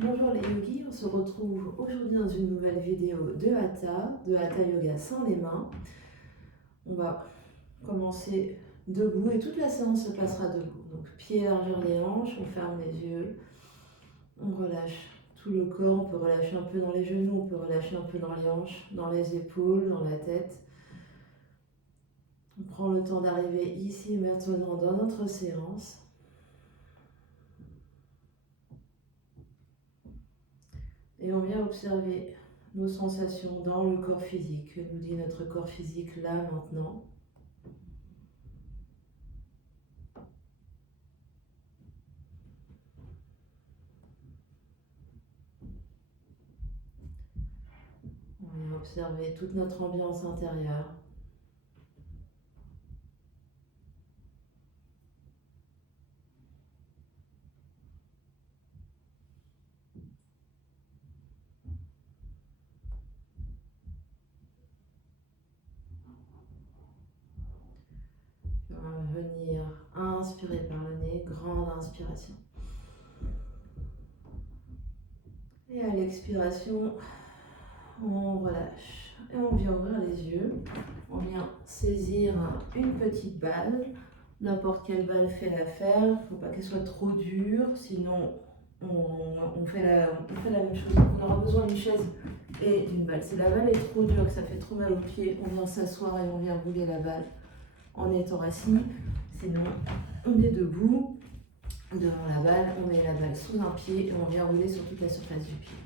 Bonjour les yogis, on se retrouve aujourd'hui dans une nouvelle vidéo de Hatha Yoga sans les mains. On va commencer debout et toute la séance se passera debout. Donc pieds largeur des hanches, on ferme les yeux, on relâche tout le corps, on peut relâcher un peu dans les genoux, on peut relâcher un peu dans les hanches, dans les épaules, dans la tête. On prend le temps d'arriver ici maintenant dans notre séance. Et on vient observer nos sensations dans le corps physique, que nous dit notre corps physique là maintenant. On vient observer toute notre ambiance intérieure. On va venir inspirer par le nez, grande inspiration. Et à l'expiration, on relâche. Et on vient ouvrir les yeux. On vient saisir une petite balle. N'importe quelle balle fait l'affaire. Il ne faut pas qu'elle soit trop dure, sinon on fait la même chose. On aura besoin d'une chaise et d'une balle. Si la balle est trop dure, que ça fait trop mal aux pieds, on vient s'asseoir et on vient rouler la balle en étant assis. Sinon, on est debout devant la balle, on met la balle sous un pied et on vient rouler sur toute la surface du pied.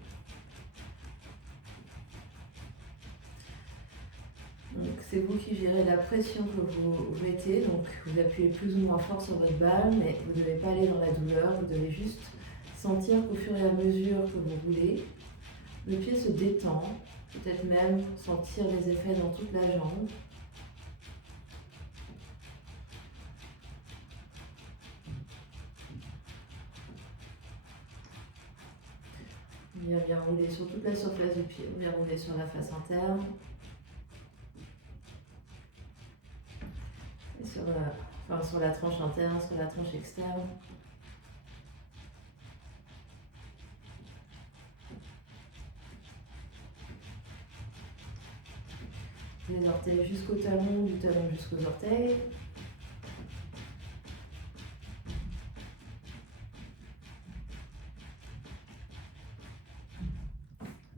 Donc c'est vous qui gérez la pression que vous mettez, donc vous appuyez plus ou moins fort sur votre balle, mais vous ne devez pas aller dans la douleur, vous devez juste sentir qu'au fur et à mesure que vous roulez, le pied se détend, peut-être même sentir les effets dans toute la jambe. On vient bien rouler sur toute la surface du pied, on vient rouler sur la face interne. Et sur la tranche interne, sur la tranche externe. Les orteils jusqu'au talon, du talon jusqu'aux orteils.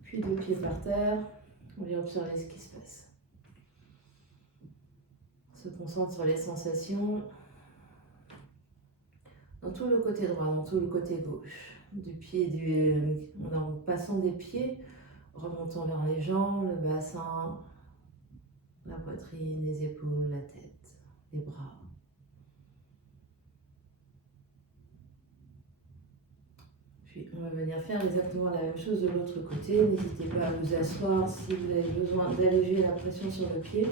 Puis deux pieds par terre, on vient observer ce qui se passe. On se concentre sur les sensations dans tout le côté droit, dans tout le côté gauche. En passant des pieds, remontant vers les jambes, le bassin, la poitrine, les épaules, la tête, les bras. Puis on va venir faire exactement la même chose de l'autre côté. N'hésitez pas à vous asseoir si vous avez besoin d'alléger la pression sur le pied.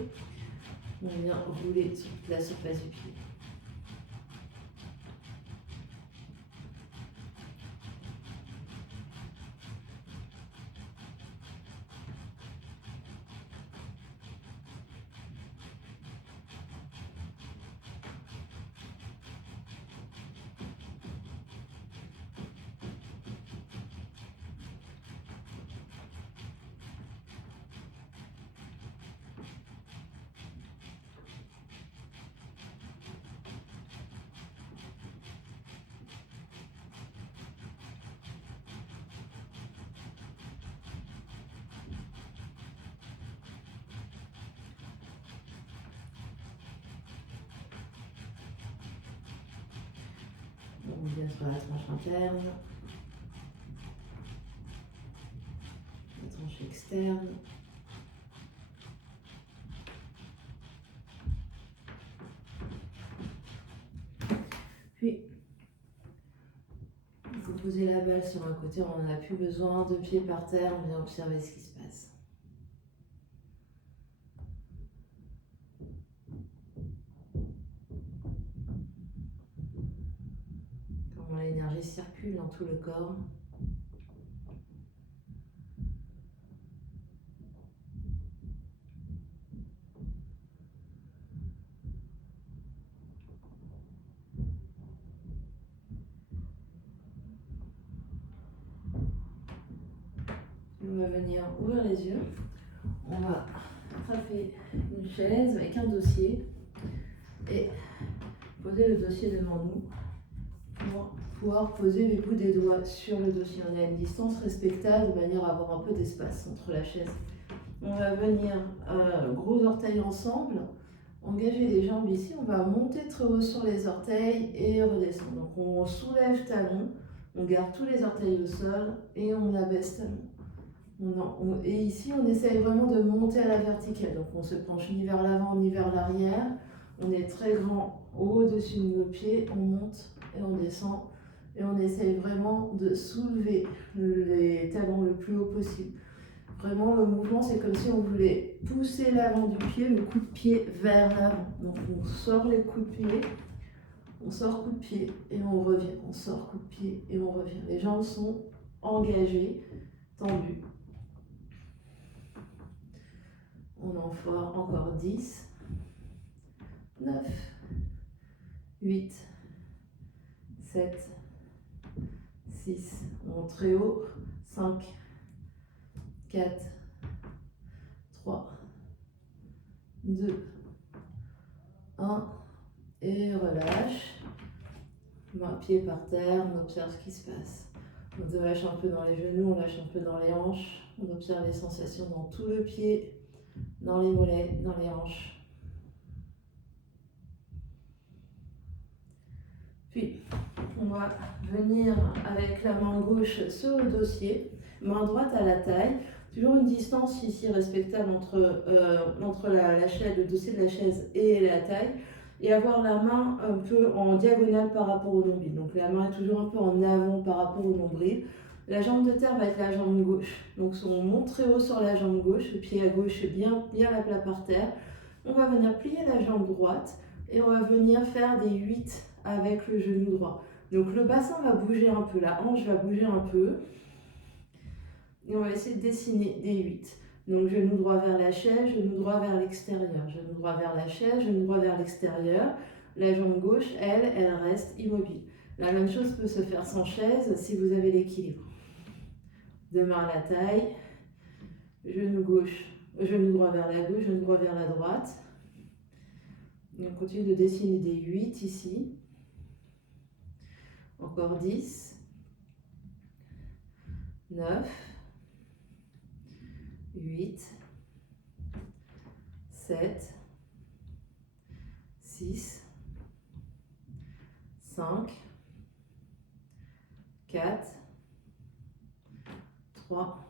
On vient rouler sur toute la surface du pied. On vient sur la tranche interne, la tranche externe. Puis, vous posez la balle sur un côté, on n'en a plus besoin, deux pieds par terre, on vient observer ce qui se passe. Comment l'énergie circule dans tout le corps. on va venir ouvrir les yeux. On va attraper une chaise avec un dossier et poser le dossier devant nous pour pouvoir poser les bouts des doigts sur le dossier. On a une distance respectable de manière à avoir un peu d'espace entre la chaise. On va venir gros orteils ensemble, engager les jambes ici. On va monter très haut sur les orteils et redescendre. Donc on soulève talon, on garde tous les orteils au sol et on abaisse talon. Et ici, on essaye vraiment de monter à la verticale. Donc on se penche ni vers l'avant ni vers l'arrière. On est très grand au-dessus de nos pieds, on monte et on descend. Et on essaye vraiment de soulever les talons le plus haut possible. Vraiment, le mouvement, c'est comme si on voulait pousser l'avant du pied, le coup de pied vers l'avant. Donc on sort les coups de pied, on sort coup de pied et on revient. On sort coup de pied et on revient. Les jambes sont engagées, tendues. On en fera encore 10, 9, 8, 7, 6, on monte très haut, 5, 4, 3, 2, 1, et relâche. Pied par terre, on observe ce qui se passe. On lâche un peu dans les genoux, on lâche un peu dans les hanches. On observe les sensations dans tout le pied, dans les mollets, dans les hanches. Puis, on va venir avec la main gauche sur le dossier, main droite à la taille. Toujours une distance ici respectable entre la chaise, le dossier de la chaise et la taille. Et avoir la main un peu en diagonale par rapport au nombril. Donc la main est toujours un peu en avant par rapport au nombril. La jambe de terre va être la jambe gauche. Donc on monte très haut sur la jambe gauche, le pied à gauche bien à plat par terre. On va venir plier la jambe droite et on va venir faire des 8 avec le genou droit. Donc le bassin va bouger un peu, la hanche va bouger un peu. Et on va essayer de dessiner des 8. Donc genou droit vers la chaise, genou droit vers l'extérieur, genou droit vers la chaise, genou droit vers l'extérieur. La jambe gauche, elle reste immobile. La même chose peut se faire sans chaise si vous avez l'équilibre. Deux mains à la taille, genou droit vers la gauche, genou droit vers la droite. Et on continue de dessiner des 8 ici. Encore 10, 9, 8, 7, 6, 5, 4, 3,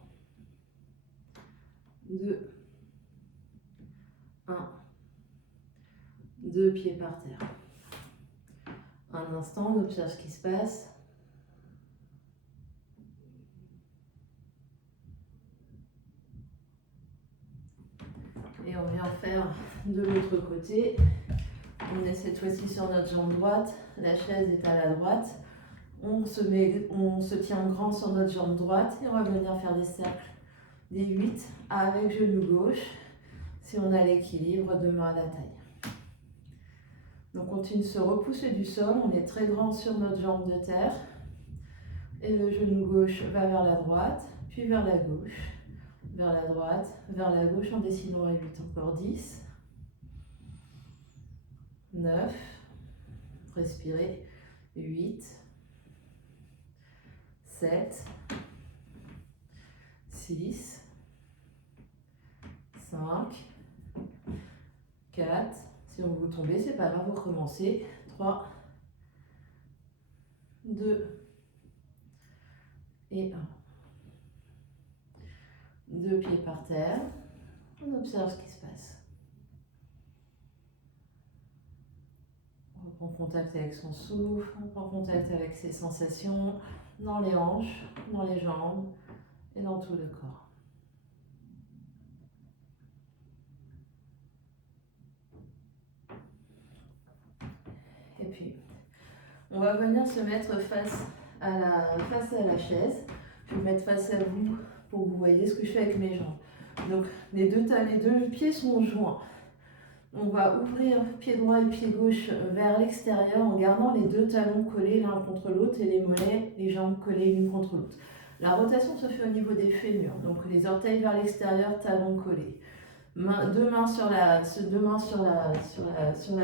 2, 1. Deux pieds par terre. Un instant, on observe ce qui se passe. Et on vient faire de l'autre côté. On est cette fois-ci sur notre jambe droite. La chaise est à la droite. On se tient grand sur notre jambe droite et on va venir faire des cercles. Des 8 avec genou gauche. Si on a l'équilibre, deux mains à la taille. Donc on continue de se repousser du sol. On est très grand sur notre jambe de terre. Et le genou gauche va vers la droite, puis vers la gauche. Vers la droite, vers la gauche en dessinant à 8. Encore 10, 9, respirez, 8, 7, 6, 5, 4, si on vous tombez, c'est pas grave, vous recommencez, 3, 2 et 1. Deux pieds par terre, on observe ce qui se passe. On reprend contact avec son souffle, on prend contact avec ses sensations dans les hanches, dans les jambes et dans tout le corps. Et puis, on va venir se mettre face à la chaise. Je vais me mettre face à vous pour que vous voyez ce que je fais avec mes jambes. Donc les deux pieds sont joints. On va ouvrir pied droit et pied gauche vers l'extérieur en gardant les deux talons collés l'un contre l'autre et les mollets, les jambes collées l'une contre l'autre. La rotation se fait au niveau des fémurs, donc les orteils vers l'extérieur, talons collés. Deux mains sur la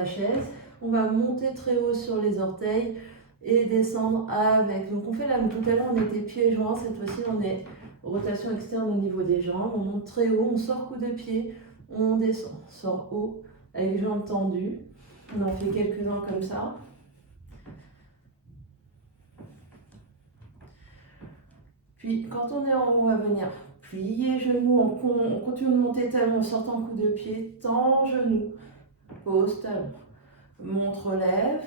chaise. On va monter très haut sur les orteils et descendre avec. Donc on fait la même. Tout à l'heure on était pieds joints, cette fois-ci on est rotation externe au niveau des jambes. On monte très haut, on sort coup de pied, on descend, on sort haut avec les jambes tendues. On en fait quelques-uns comme ça. Puis quand on est en haut, on va venir plier genoux, on continue de monter talon en sortant coup de pied, tend genou, pose talon, monte, relève,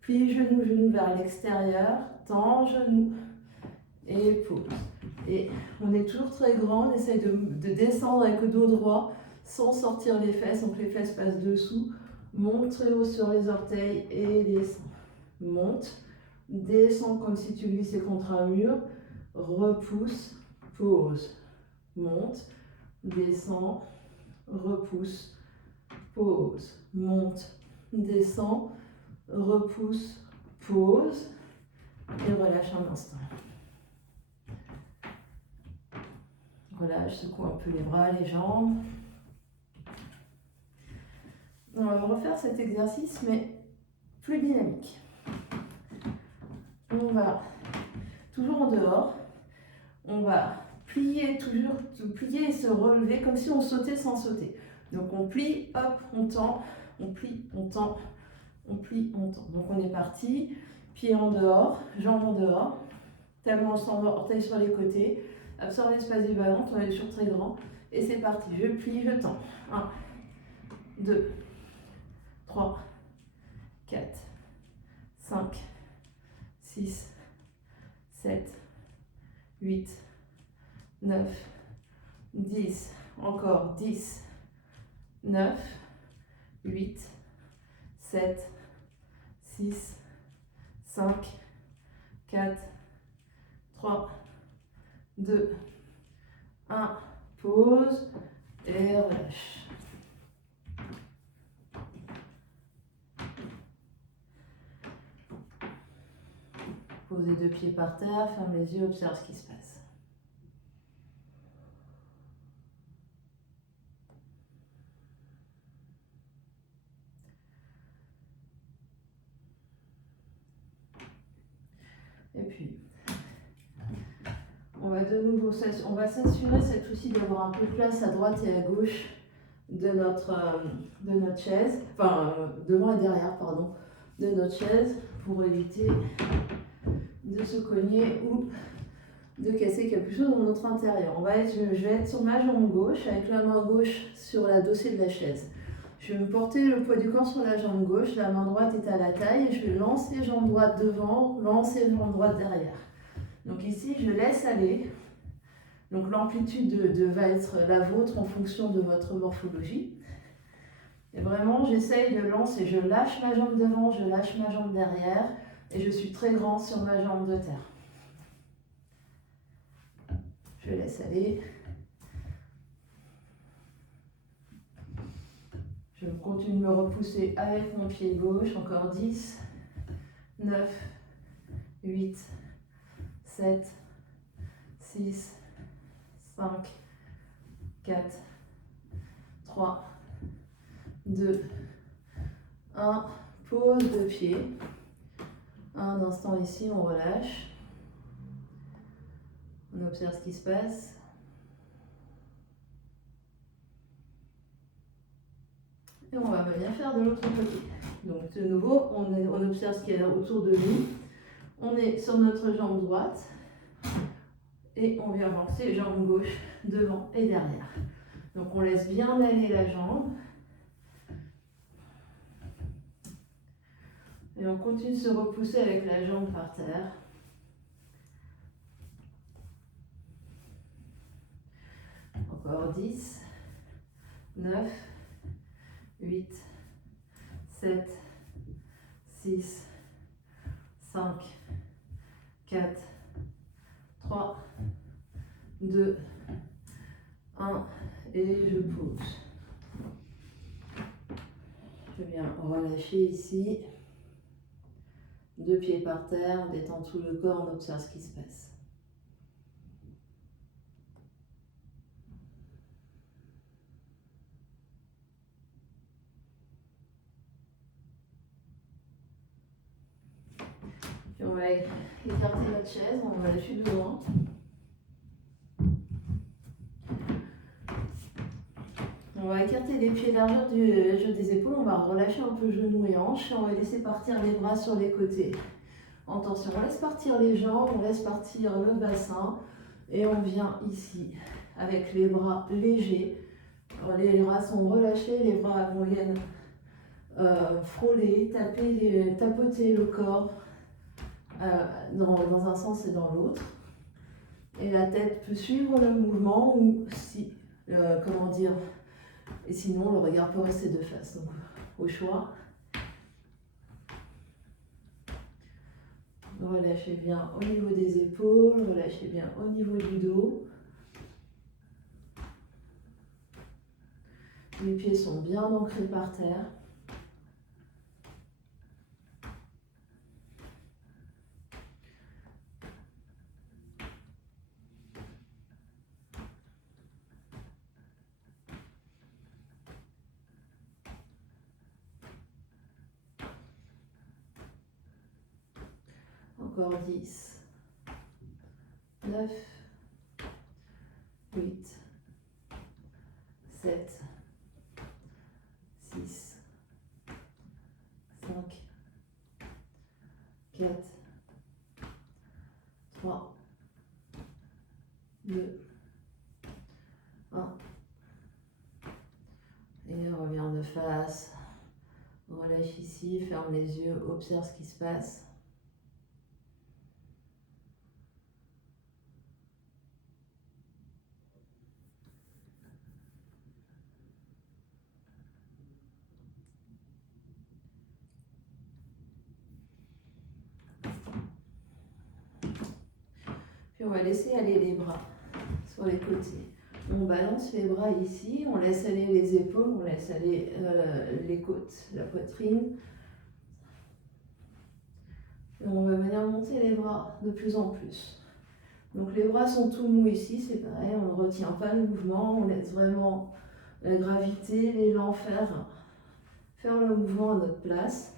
plie genou, genou vers l'extérieur, tend genou et pose. Et on est toujours très grand, on essaye de descendre avec le dos droit sans sortir les fesses, donc les fesses passent dessous, monte très haut sur les orteils et descend. Monte, descend comme si tu glissais contre un mur, repousse, pose, monte, descend, repousse, pose, monte, descend, repousse, pose et relâche un instant. Relâche, secoue un peu les bras, les jambes. On va refaire cet exercice mais plus dynamique. On va toujours en dehors. On va plier, toujours plier et se relever comme si on sautait sans sauter. Donc on plie, hop, on tend, on plie, on tend, on plie, on tend. Donc on est parti, pied en dehors, jambes en dehors, talons ensemble, orteils sur les côtés, absorbe l'espace du ballon, on est toujours très grand. Et c'est parti, je plie, je tends. 1, 2, 3, 4, 5, 6, 7, 8, 9, 10, encore 10, 9, 8, 7, 6, 5, 4, 3, 2, 1, pause et relâche. Pose les deux pieds par terre, ferme les yeux, observe ce qui se passe. Et puis, on va de nouveau s'assurer cette fois-ci d'avoir un peu de place à droite et à gauche de notre chaise, enfin devant et derrière, pardon, de notre chaise pour éviter de se cogner ou de casser quelque chose dans notre intérieur. Je vais être sur ma jambe gauche avec la main gauche sur la dossier de la chaise. Je vais me porter le poids du corps sur la jambe gauche, la main droite est à la taille et je vais lancer jambe droite devant, lancer jambe droite derrière. Donc ici, je laisse aller. Donc l'amplitude va être la vôtre en fonction de votre morphologie. Et vraiment, j'essaye de lancer, je lâche ma jambe devant, je lâche ma jambe derrière et je suis très grand sur ma jambe de terre. Je laisse aller. Je continue de me repousser avec mon pied gauche, encore 10, 9, 8, 7, 6, 5, 4, 3, 2, 1. Pause de pied. Un instant ici, on relâche. On observe ce qui se passe. Et on va venir faire de l'autre côté. Donc de nouveau, on observe ce qu'il y a autour de nous. On est sur notre jambe droite. Et on vient lancer jambe gauche devant et derrière. Donc on laisse bien aller la jambe. Et on continue de se repousser avec la jambe par terre. Encore 10, 9, 8, 7, 6, 5, 4, 3, 2, 1 et je pose. Je viens relâcher ici. Deux pieds par terre, on détend tout le corps, on observe ce qui se passe. Puis on va écarter notre chaise, on va la plus devant. On va écarter les pieds largeur du jeu des épaules, on va relâcher un peu genoux et hanches et on va laisser partir les bras sur les côtés. En tension, on laisse partir les jambes, on laisse partir le bassin et on vient ici avec les bras légers. Les bras sont relâchés, les bras viennent frôler, tapoter le corps dans un sens et dans l'autre. Et la tête peut suivre le mouvement ou si, comment dire, et sinon le regard peut rester de face. Donc au choix. Relâchez bien au niveau des épaules, relâchez bien au niveau du dos. Les pieds sont bien ancrés par terre. Encore 10, 9, 8, 7, 6, 5, 4, 3, 2, 1. Et on revient de face. Relâche ici, ferme les yeux, observe ce qui se passe. Puis on va laisser aller les bras sur les côtés. On balance les bras ici, on laisse aller les épaules, on laisse aller les côtes, la poitrine. Et on va venir monter les bras de plus en plus. Donc les bras sont tout mous ici, c'est pareil, on ne retient pas le mouvement, on laisse vraiment la gravité, l'élan faire le mouvement à notre place.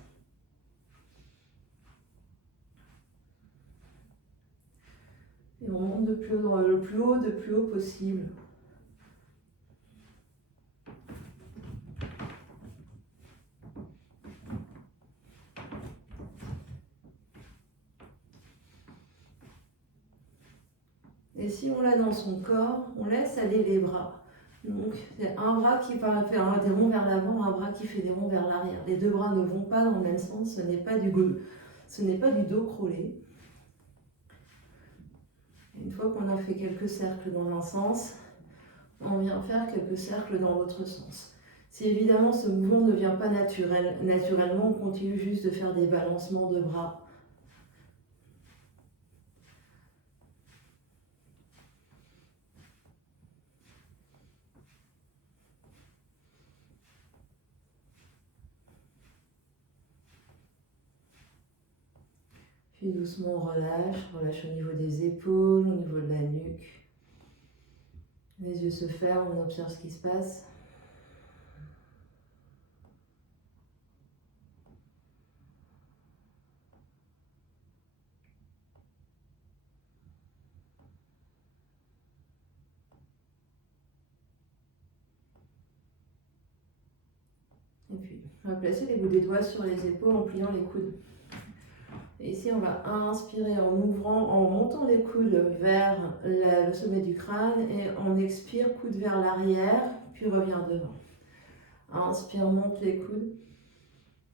Et on monte le plus haut possible. Et si on l'a dans son corps, on laisse aller les bras. Donc c'est un bras qui va faire des ronds vers l'avant, un bras qui fait des ronds vers l'arrière. Les deux bras ne vont pas dans le même sens, ce n'est pas du dos crawlé. Une fois qu'on a fait quelques cercles dans un sens, on vient faire quelques cercles dans l'autre sens. Si évidemment ce mouvement ne vient pas naturellement, on continue juste de faire des balancements de bras. Puis doucement on relâche au niveau des épaules, au niveau de la nuque. Les yeux se ferment, on observe ce qui se passe. Et puis, on va placer les bouts des doigts sur les épaules en pliant les coudes. Et ici, on va inspirer en ouvrant, en montant les coudes vers le sommet du crâne et on expire, coude vers l'arrière, puis revient devant. Inspire, monte les coudes.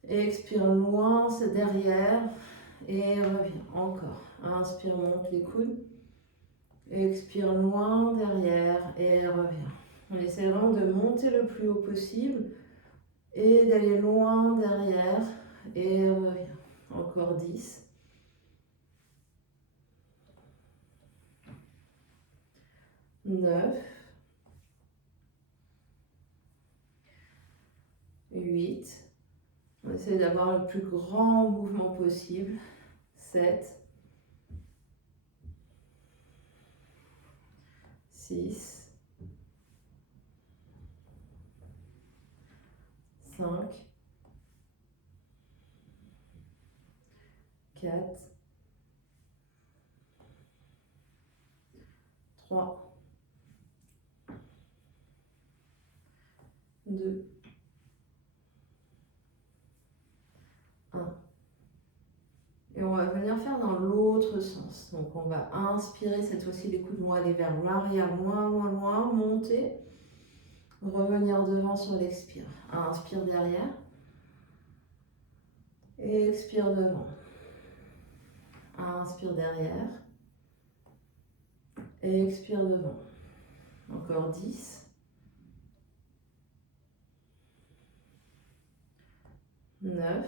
Expire loin, c'est derrière et revient encore. Inspire, monte les coudes. Expire loin, derrière et revient. On essaie vraiment de monter le plus haut possible et d'aller loin derrière et revient. Encore 10. 9. 8. On essaie d'avoir le plus grand mouvement possible. 7. 6. 5. 4. 3, 2, 1. Et on va venir faire dans l'autre sens. Donc on va inspirer, cette fois-ci les coudes vont aller vers l'arrière, loin, loin, loin, monter. Revenir devant sur l'expire. Inspire derrière. Expire devant. Inspire derrière. Expire devant. Encore 10. 9.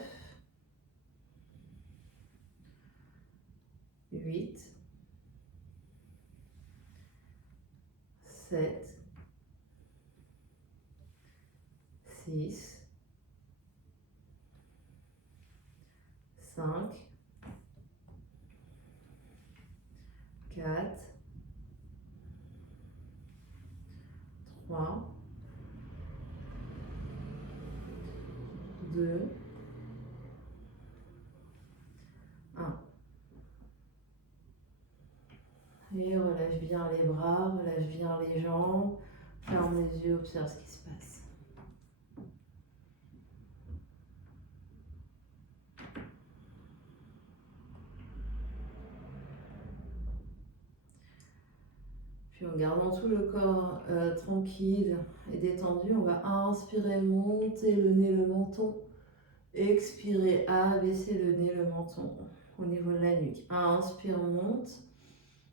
8. 7. 6. 5. 4. 3. 2. 1. Et relâche bien les bras, relâche bien les jambes. Ferme les yeux, observe ce qui se passe. Puis en gardant tout le corps tranquille et détendu, on va inspirer, monter le nez, le menton. Expirer, abaisser le nez, le menton au niveau de la nuque. Inspire, monte,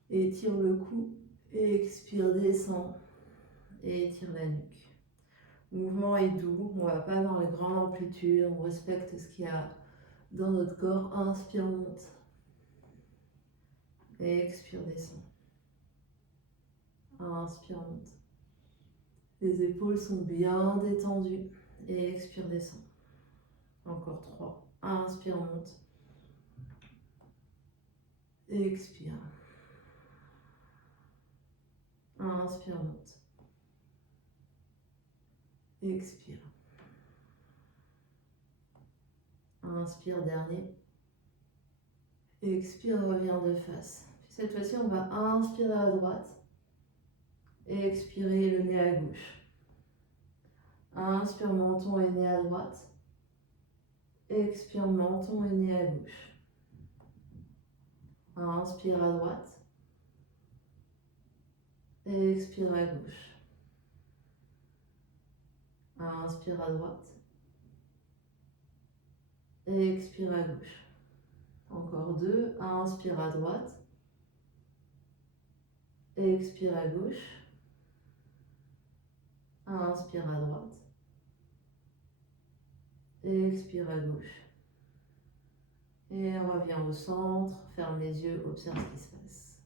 étire le cou. Expire, descend et étire la nuque. Le mouvement est doux, on ne va pas dans les grandes amplitudes, on respecte ce qu'il y a dans notre corps. Inspire, monte. Expire, descend. Inspire, monte. Les épaules sont bien détendues. Et expire, descend. Encore 3. Inspire, monte. Expire. Inspire, monte. Expire. Inspire, dernier. Expire, reviens de face. Puis cette fois-ci, on va inspirer à droite. Et expirer le nez à gauche. Inspire, menton et nez à droite. Expire, menton et nez à gauche. Inspire à droite. Et expire à gauche. Inspire à droite. Et expire à gauche. Encore 2. Inspire à droite. Et expire à gauche. Inspire à droite. Et expire à gauche. Et on revient au centre, ferme les yeux, observe ce qui se passe.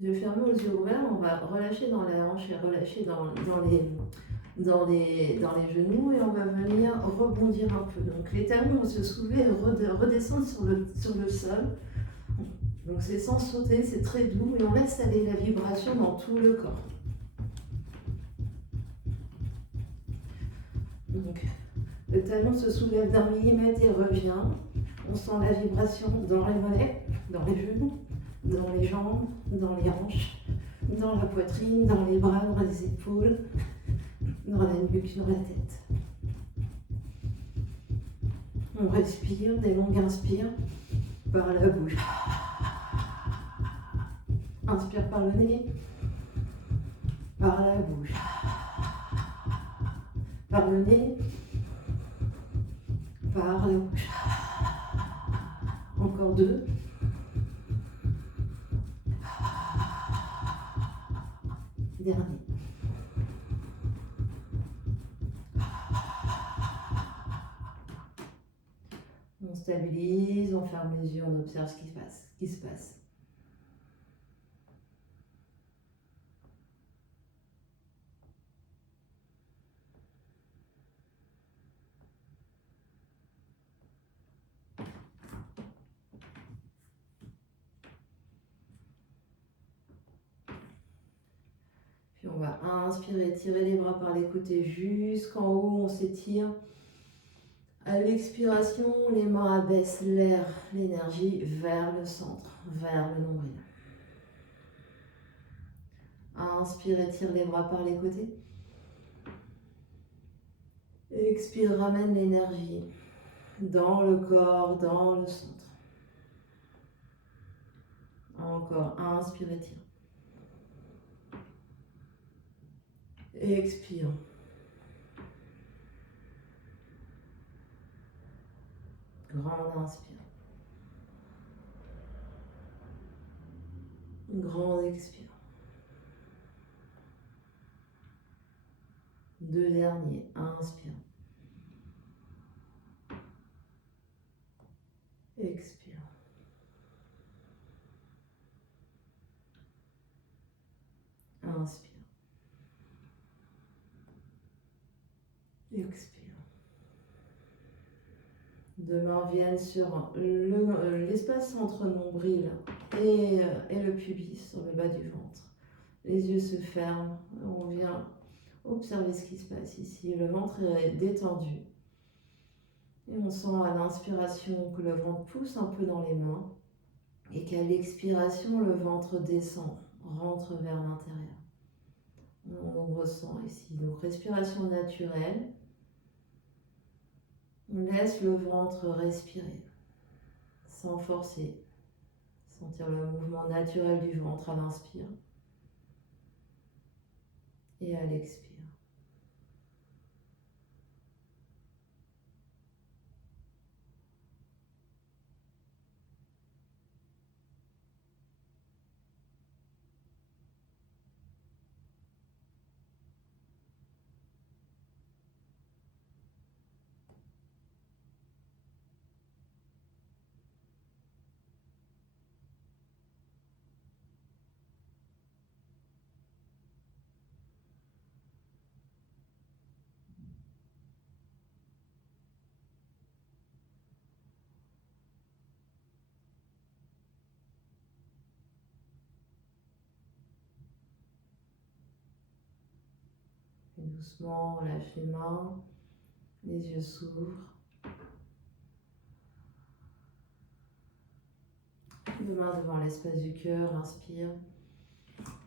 Yeux fermés, aux yeux ouverts, on va relâcher dans les hanches et relâcher dans les genoux et on va venir rebondir un peu. Donc les talons vont se soulever et redescendre sur le sol. Donc c'est sans sauter, c'est très doux et on laisse aller la vibration dans tout le corps. Donc le talon se soulève d'1 millimètre et revient. On sent la vibration dans les mollets, dans les genoux, dans les jambes, dans les hanches, dans la poitrine, dans les bras, dans les épaules, dans la nuque, dans la tête. On respire, des longues inspires par la bouche. Inspire par le nez, par la bouche, par le nez, par la bouche. Encore 2. Dernier. On stabilise, on ferme les yeux, on observe ce qui se passe. Puis on On va inspirer, tirer les bras par les côtés jusqu'en haut, on s'étire. À l'expiration, les mains abaissent l'air, l'énergie vers le centre, vers le nombril. Inspire, tire les bras par les côtés. Expire, ramène l'énergie dans le corps, dans le centre. Encore, inspire, tire. Expire. Grande inspire. Grande expire. Deux derniers. Inspire. Expire. Inspire. Expire. Deux mains viennent sur l'espace entre nombril et le pubis, sur le bas du ventre. Les yeux se ferment. On vient observer ce qui se passe ici. Le ventre est détendu. Et on sent à l'inspiration que le ventre pousse un peu dans les mains et qu'à l'expiration, le ventre descend, rentre vers l'intérieur. On ressent ici. Donc respiration naturelle. On laisse le ventre respirer sans forcer. Sentir le mouvement naturel du ventre à l'inspire et à l'expire. Et doucement, on relâche les mains, les yeux s'ouvrent. Les mains devant l'espace du cœur, inspire.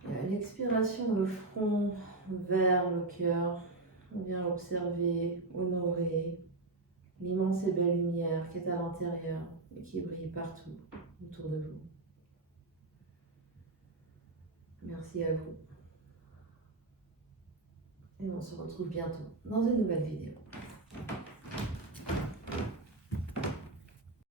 Et à l'expiration, le front vers le cœur. On vient observer, honorer l'immense et belle lumière qui est à l'intérieur et qui brille partout autour de vous. Merci à vous. Et on se retrouve bientôt dans une nouvelle vidéo.